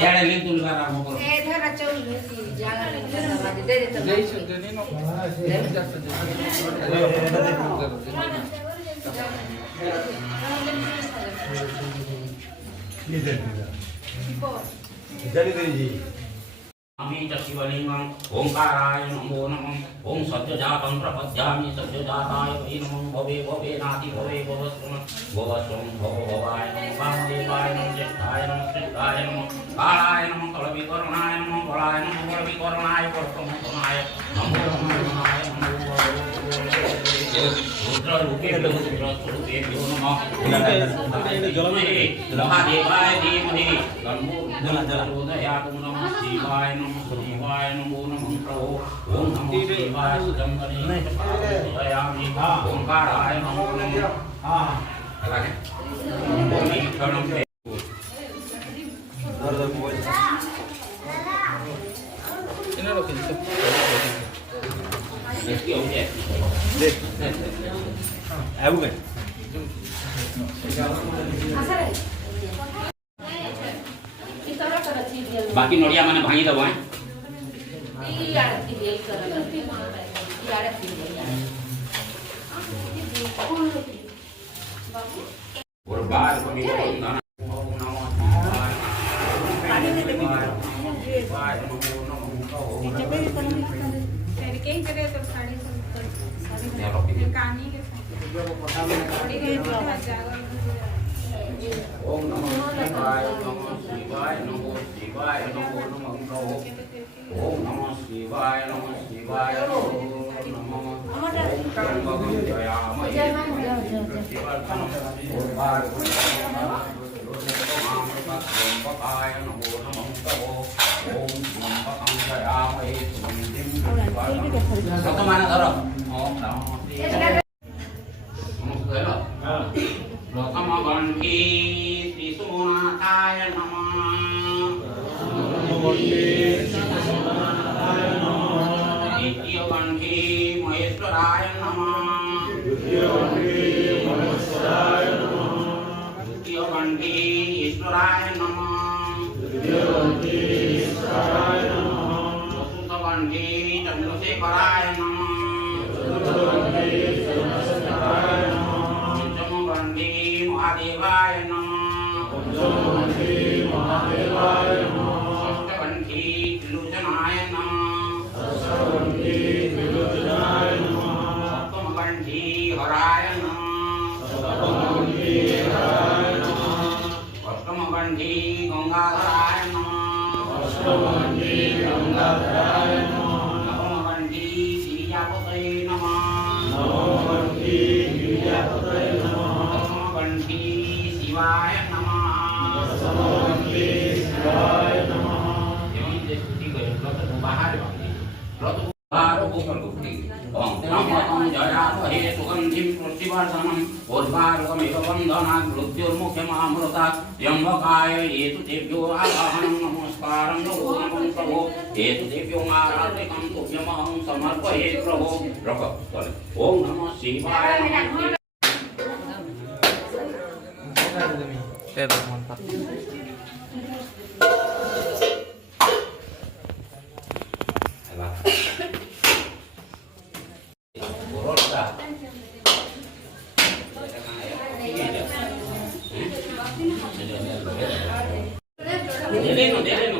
याडे link तुला करा मग ए धरा चौली जागा दे दे तो जय शुद्ध नहीं नो जास्त आम्ही शिवलिंगं ओंकाराय नमो नमः ओं सत्यजातं प्रपद्यामि सत्यजाताय वै नमः भवे भवे नाति भवे भवस्वं भवस्वं भव भवाय नमः वामदेवाय नमः ज्येष्ठाय नमः श्रेष्ठाय नमः कालाय नमः कलविकर्णाय नमः बलाय नमः बलविकर्णाय वर्तमोहनाय नमो नमः रुद्ररूपेभ्यो रुद्रस्वरूपेभ्यो नमः महादेवाय धीमहि तन्नो प्रचोदयात् नमः शिवाय नमः शिवाय नमो नमः प्रभो ओम नमो शिवाय सुजंगने दयामि ओंकाराय नमो नमः అలాగే ఓం ఈశ్వరం इन्हें रखो जी देखिए हो गया देख आबू गए बाकी नोडिया माने भांगी दबो हैं ई आरती दे कर ई आरती दे और बाहर को भी ओम नमः शिवाय के करे तो साड़ी कानी के ओम नमः शिवाय नमः शिवाय नमो शिवाय नमो नमः ओम नमः शिवाय नमः शिवाय नमो नमः ओम त्र्यंबकं जयामहे प्रतिवर्तनं त्र्यंबकाय नमो नमः ओम त्र्यंबकं जयामहे सुगन्धिं प्रतिवर्तनं सतमान धर ओम नमः प्रथम गंठी श्री सोमनाथाय नमः द्वितीय गंठी महेश्वराय नमः तृतीय गंठी ईश्वराय नमः चतुर्थ गंठी चंद्रशेखराय नमः महादेवाय नमः षष्ठकंठी त्रिलोचनाय नमः सप्तमकंठी हराय नमः अष्टमकंठी गंगाधराय नमः नवमकंठी गिरिजापतये नमः कंठी शिवाय नमः एवं स्तुति करें व्रत बाहर व्रत बाहर ऊपर गुप्ती ओम ब्रह्मं जयामहे सुगंधिं पुष्टिवर्धनं उर्वारुकमिव बन्धनात् मृत्युर्मुख्यमामृतात् त्र्यम्बकाय एतु तेभ्यो आवाहनं नमस्कारं नमो नमः प्रभो एतु तेभ्यो आराधिकं तुभ्यमहं समर्पये प्रभो रख ओम नमः शिवाय दे लेनो